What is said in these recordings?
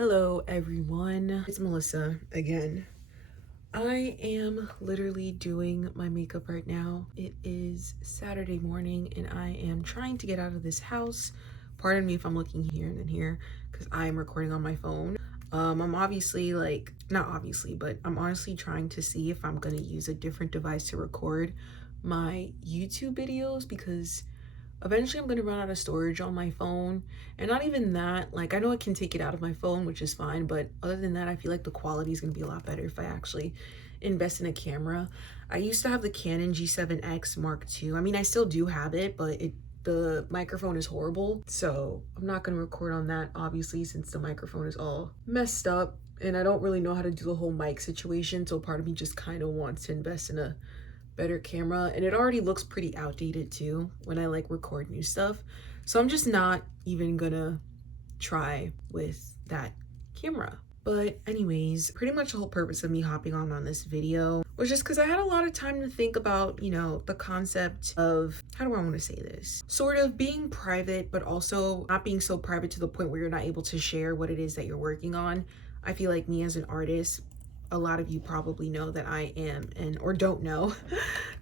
Hello everyone, it's Melissa again. I am literally doing my makeup right now. It is Saturday morning and I am trying to get out of this house. Pardon me if I'm looking here and then here because I am recording on my phone. I'm obviously not obviously, but I'm honestly trying to see if I'm gonna use a different device to record my YouTube videos because eventually I'm going to run out of storage on my phone. And not even that, like, I know I can take it out of my phone, which is fine, but other than that, I feel like the quality is going to be a lot better if I actually invest in a camera. I used to have the Canon G7X Mark II. I mean, I still do have it, but the microphone is horrible, so I'm not going to record on that, obviously, since the microphone is all messed up and I don't really know how to do the whole mic situation. So part of me just kind of wants to invest in a better camera, and it already looks pretty outdated too when I like record new stuff. So I'm just not even gonna try with that camera. But anyways, pretty much the whole purpose of me hopping on this video was just because I had a lot of time to think about, the concept of, how do I want to say this? Sort of being private, but also not being so private to the point where you're not able to share what it is that you're working on. I feel like me as an artist, a lot of you probably know that I am or don't know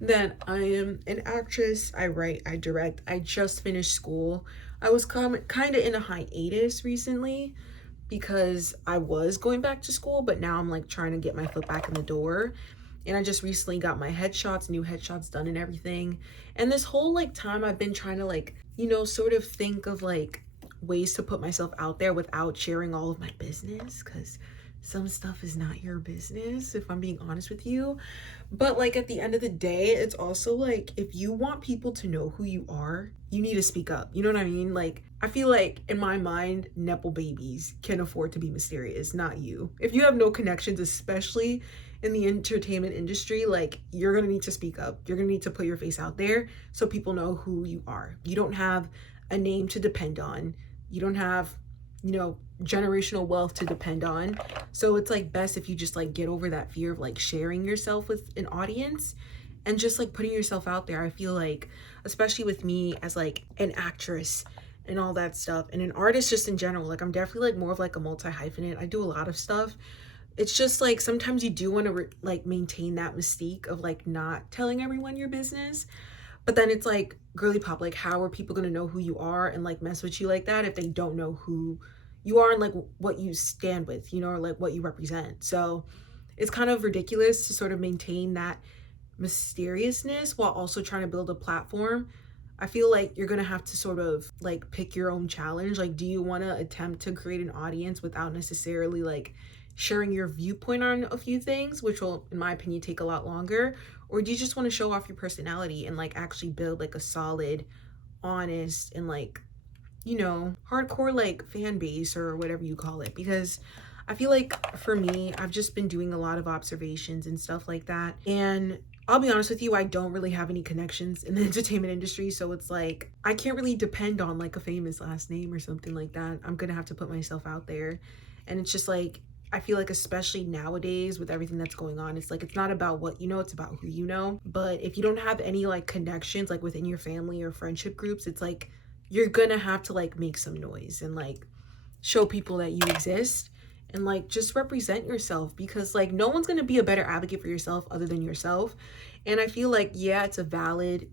that I am an actress. I write, I direct. I just finished school. I was kind of in a hiatus recently because I was going back to school, but now I'm like trying to get my foot back in the door. And I just recently got my new headshots done and everything. And this whole time I've been trying to sort of think of ways to put myself out there without sharing all of my business, because some stuff is not your business, if I'm being honest with you. But at the end of the day, it's also if you want people to know who you are, you need to speak up. You know what I mean? I feel like in my mind, Nepo babies can afford to be mysterious, not you. If you have no connections, especially in the entertainment industry, you're gonna need to speak up. You're gonna need to put your face out there so people know who you are. You don't have a name to depend on. You don't have generational wealth to depend on. So it's best if you just get over that fear of sharing yourself with an audience and just putting yourself out there. I feel especially with me as an actress and all that stuff, and an artist just in general, I'm definitely more of a multi-hyphenate. I do a lot of stuff. It's just sometimes you do want to maintain that mystique of not telling everyone your business. But then it's girly pop, how are people gonna know who you are and mess with you like that if they don't know who you are and what you stand with, or what you represent. So it's kind of ridiculous to sort of maintain that mysteriousness while also trying to build a platform. I feel you're gonna have to sort of pick your own challenge. Do you want to attempt to create an audience without necessarily sharing your viewpoint on a few things, which will, in my opinion, take a lot longer? Or do you just want to show off your personality and actually build a solid, honest, and hardcore fan base or whatever you call it? Because I feel for me, I've just been doing a lot of observations and stuff like that. And I'll be honest with you, I don't really have any connections in the entertainment industry. So it's I can't really depend on a famous last name or something like that. I'm going to have to put myself out there. And it's just I feel especially nowadays with everything that's going on, it's it's not about what you know, it's about who you know. But if you don't have any connections within your family or friendship groups, it's you're gonna have to make some noise and show people that you exist and just represent yourself, because no one's gonna be a better advocate for yourself other than yourself. And I feel yeah, it's a valid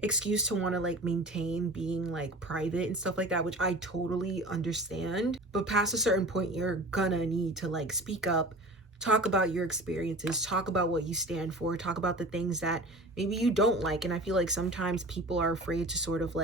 excuse to want to maintain being private and stuff like that, which I totally understand. But past a certain point, you're gonna need to speak up, talk about your experiences, talk about what you stand for, talk about the things that maybe you don't like. And I feel sometimes people are afraid to sort of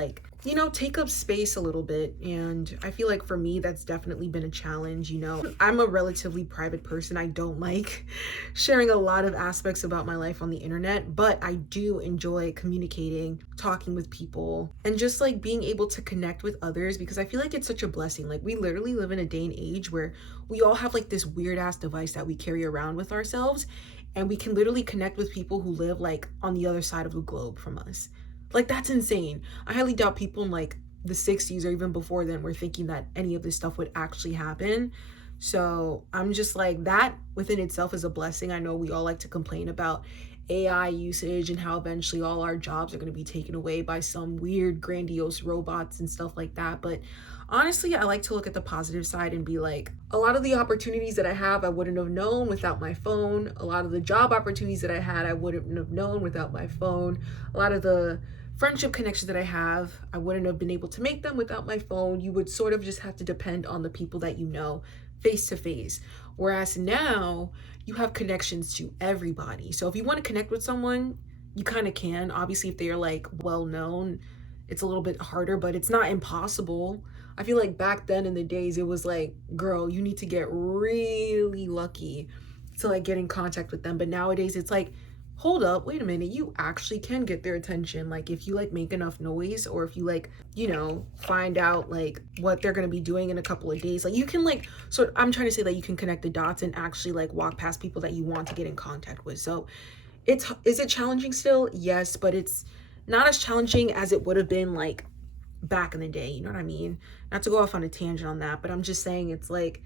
take up space a little bit. And I feel for me, that's definitely been a challenge. I'm a relatively private person. I don't like sharing a lot of aspects about my life on the internet, but I do enjoy communicating, talking with people, and just being able to connect with others, because I feel it's such a blessing. We literally live in a day and age where we all have this weird ass device that we carry around with ourselves, and we can literally connect with people who live on the other side of the globe from us. That's insane. I highly doubt people in the 60s or even before then were thinking that any of this stuff would actually happen. So I'm just that within itself is a blessing. I know we all like to complain about AI usage and how eventually all our jobs are going to be taken away by some weird grandiose robots and stuff like that. But honestly, I like to look at the positive side and be like, a lot of the opportunities that I have, I wouldn't have known without my phone. A lot of the job opportunities that I had, I wouldn't have known without my phone. A lot of the friendship connections that I have, I wouldn't have been able to make them without my phone. You would sort of just have to depend on the people that you know face to face. Whereas now, you have connections to everybody. So if you want to connect with someone, you kind of can. Obviously, if they're like well known, it's a little bit harder, but it's not impossible. I feel like back then in the days, it was like, girl, you need to get really lucky to like get in contact with them. But nowadays, it's like, hold up, wait a minute, you actually can get their attention. Like if you like make enough noise, or if you like, you know, find out like what they're gonna be doing in a couple of days, like you can like, so I'm trying to say that you can connect the dots and actually like walk past people that you want to get in contact with. So is it challenging still? Yes, but it's not as challenging as it would have been like back in the day, you know what I mean? Not to go off on a tangent on that, but I'm just saying it's like,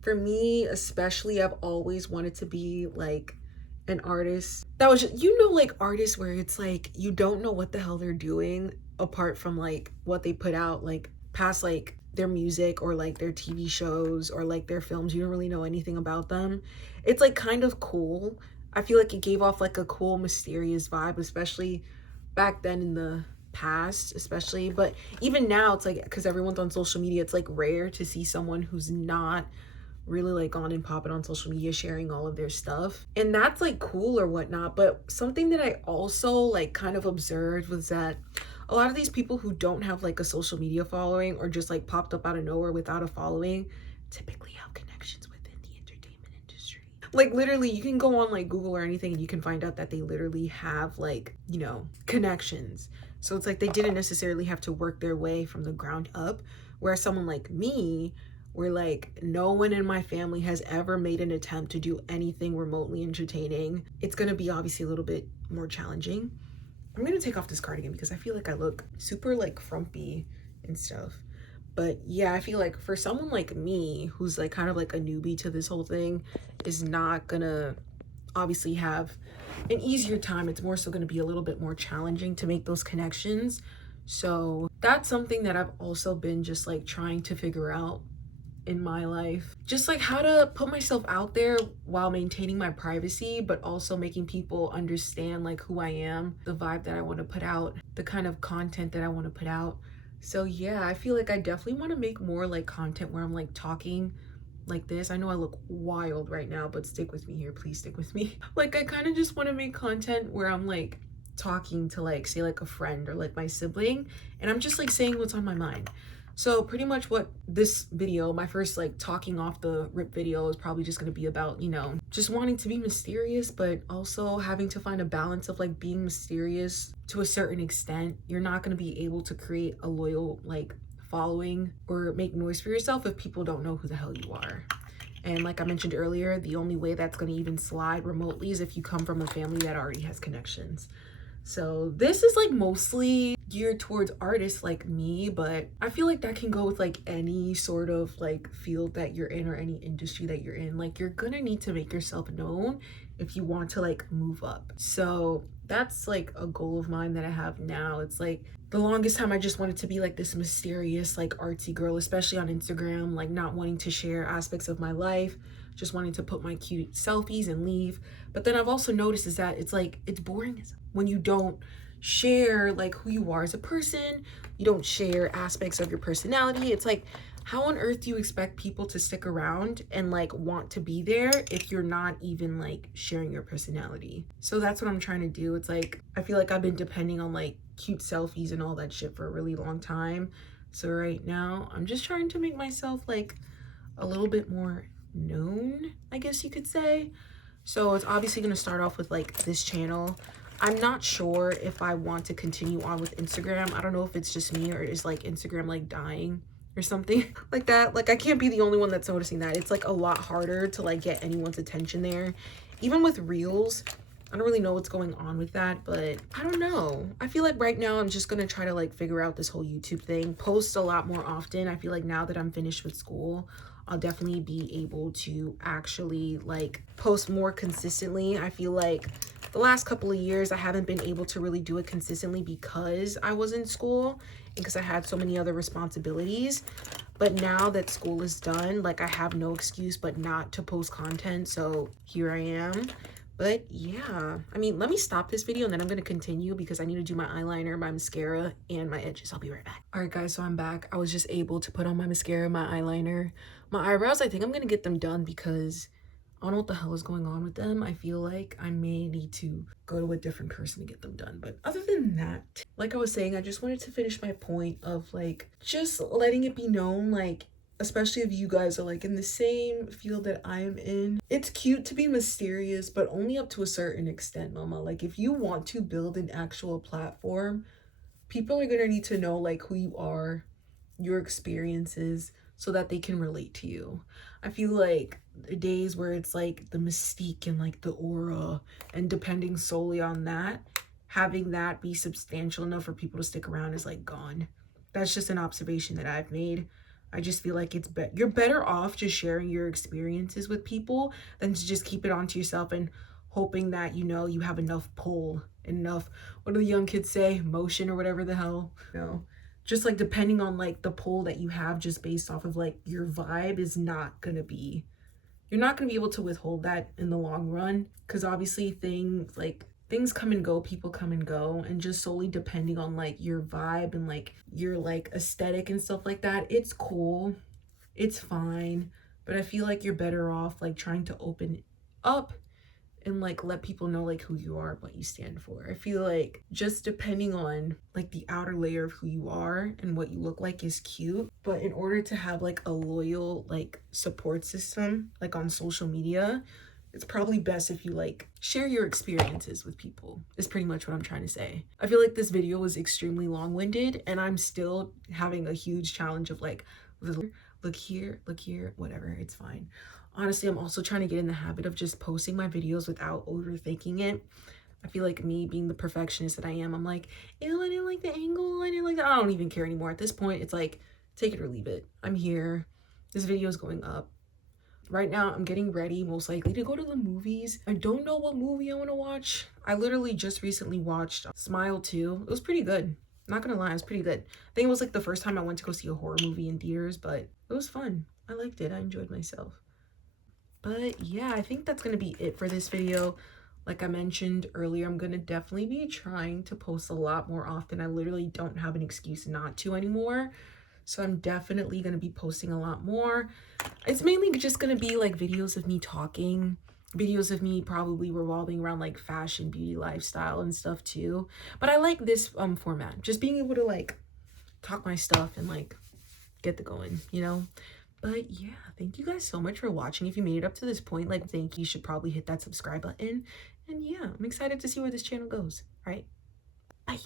for me especially, I've always wanted to be like an artist that was just, you know, like artists where it's like you don't know what the hell they're doing apart from like what they put out, like past like their music or like their TV shows or like their films. You don't really know anything about them. It's like kind of cool. I feel like it gave off like a cool mysterious vibe, especially back then in the past, especially. But even now, it's like, because everyone's on social media, it's like rare to see someone who's not really like on and popping on social media sharing all of their stuff, and that's like cool or whatnot. But something that I also like kind of observed was that a lot of these people who don't have like a social media following or just like popped up out of nowhere without a following typically have connections within the entertainment industry. Like literally you can go on like Google or anything and you can find out that they literally have like, you know, connections. So it's like they didn't necessarily have to work their way from the ground up, whereas someone like me, where like no one in my family has ever made an attempt to do anything remotely entertaining, it's gonna be obviously a little bit more challenging. I'm gonna take off this cardigan because I feel like I look super like frumpy and stuff. But yeah, I feel like for someone like me who's like kind of like a newbie to this whole thing, is not gonna obviously have an easier time. It's more so gonna be a little bit more challenging to make those connections. So that's something that I've also been just like trying to figure out in my life, just like how to put myself out there while maintaining my privacy, but also making people understand like who I am, the vibe that I want to put out, the kind of content that I want to put out. So yeah, I feel like I definitely want to make more like content where I'm like talking like this. I know I look wild right now, but stick with me here, please stick with me. Like I kind of just want to make content where I'm like talking to like say like a friend or like my sibling, and I'm just like saying what's on my mind. So pretty much what this video, my first like talking off the rip video, is probably just going to be about, you know, just wanting to be mysterious, but also having to find a balance of like being mysterious to a certain extent. You're not going to be able to create a loyal like following or make noise for yourself if people don't know who the hell you are. And like I mentioned earlier, the only way that's going to even slide remotely is if you come from a family that already has connections. So this is like mostly geared towards artists like me, but I feel like that can go with like any sort of like field that you're in or any industry that you're in. Like you're gonna need to make yourself known if you want to like move up. So that's like a goal of mine that I have now. It's like the longest time I just wanted to be like this mysterious like artsy girl, especially on Instagram, like not wanting to share aspects of my life, just wanting to put my cute selfies and leave. But then I've also noticed is that it's like it's boring when you don't share like who you are as a person, you don't share aspects of your personality. It's like, how on earth do you expect people to stick around and like want to be there if you're not even like sharing your personality? So that's what I'm trying to do. It's like I feel like I've been depending on like cute selfies and all that shit for a really long time. So right now I'm just trying to make myself like a little bit more known, I guess you could say. So it's obviously going to start off with like this channel. I'm not sure if I want to continue on with Instagram. I don't know if it's just me or is like Instagram like dying or something like that. Like I can't be the only one that's noticing that. It's like a lot harder to like get anyone's attention there. Even with Reels, I don't really know what's going on with that, but I don't know. I feel like right now I'm just gonna try to like figure out this whole YouTube thing, post a lot more often. I feel like now that I'm finished with school, I'll definitely be able to actually like post more consistently. I feel like The last couple of years, I haven't been able to really do it consistently because I was in school and because I had so many other responsibilities. But now that school is done, like, I have no excuse but not to post content. So here I am. But yeah, I mean, let me stop this video and then I'm going to continue because I need to do my eyeliner, my mascara, and my edges. I'll be right back. All right, guys, so I'm back. I was just able to put on my mascara, my eyeliner, my eyebrows. I think I'm going to get them done because I don't know what the hell is going on with them. I feel like I may need to go to a different person to get them done. But other than that, like I was saying, I just wanted to finish my point of like just letting it be known, like, especially if you guys are like in the same field that I am in, it's cute to be mysterious, but only up to a certain extent, mama. Like, if you want to build an actual platform, people are gonna need to know like who you are, your experiences, so that they can relate to you. I feel like the days where it's like the mystique and like the aura and depending solely on that, having that be substantial enough for people to stick around is like gone. That's just an observation that I've made. I just feel like you're better off just sharing your experiences with people than to just keep it onto yourself and hoping that, you know, you have enough pull, enough, what do the young kids say, motion or whatever the hell, you know, just like depending on like the pull that you have just based off of like your vibe is not gonna be, you're not gonna be able to withhold that in the long run, because obviously things come and go, people come and go, and just solely depending on like your vibe and like your like aesthetic and stuff like that, it's cool, it's fine, but I feel like you're better off like trying to open up and like let people know like who you are, what you stand for. I feel like just depending on like the outer layer of who you are and what you look like is cute, but in order to have like a loyal like support system like on social media, it's probably best if you like share your experiences with people, is pretty much what I'm trying to say. I feel like this video was extremely long-winded and I'm still having a huge challenge of like look here, whatever, it's fine. Honestly, I'm also trying to get in the habit of just posting my videos without overthinking it. I feel like me being the perfectionist that I am, I'm like, ew, I didn't like the angle, I didn't like that. I don't even care anymore. At this point, it's like, take it or leave it. I'm here. This video is going up. Right now, I'm getting ready, most likely, to go to the movies. I don't know what movie I want to watch. I literally just recently watched Smile 2. It was pretty good. Not gonna lie, it was pretty good. I think it was like the first time I went to go see a horror movie in theaters, but it was fun. I liked it. I enjoyed myself. But yeah, I think that's gonna be it for this video. Like I mentioned earlier, I'm gonna definitely be trying to post a lot more often. I literally don't have an excuse not to anymore. So I'm definitely gonna be posting a lot more. It's mainly just gonna be like videos of me talking, videos of me probably revolving around like fashion, beauty, lifestyle and stuff too. But I like this format, just being able to like talk my stuff and like get the going, you know. But yeah, thank you guys so much for watching. If you made it up to this point, like, thank you. You should probably hit that subscribe button. And yeah, I'm excited to see where this channel goes. All right, bye.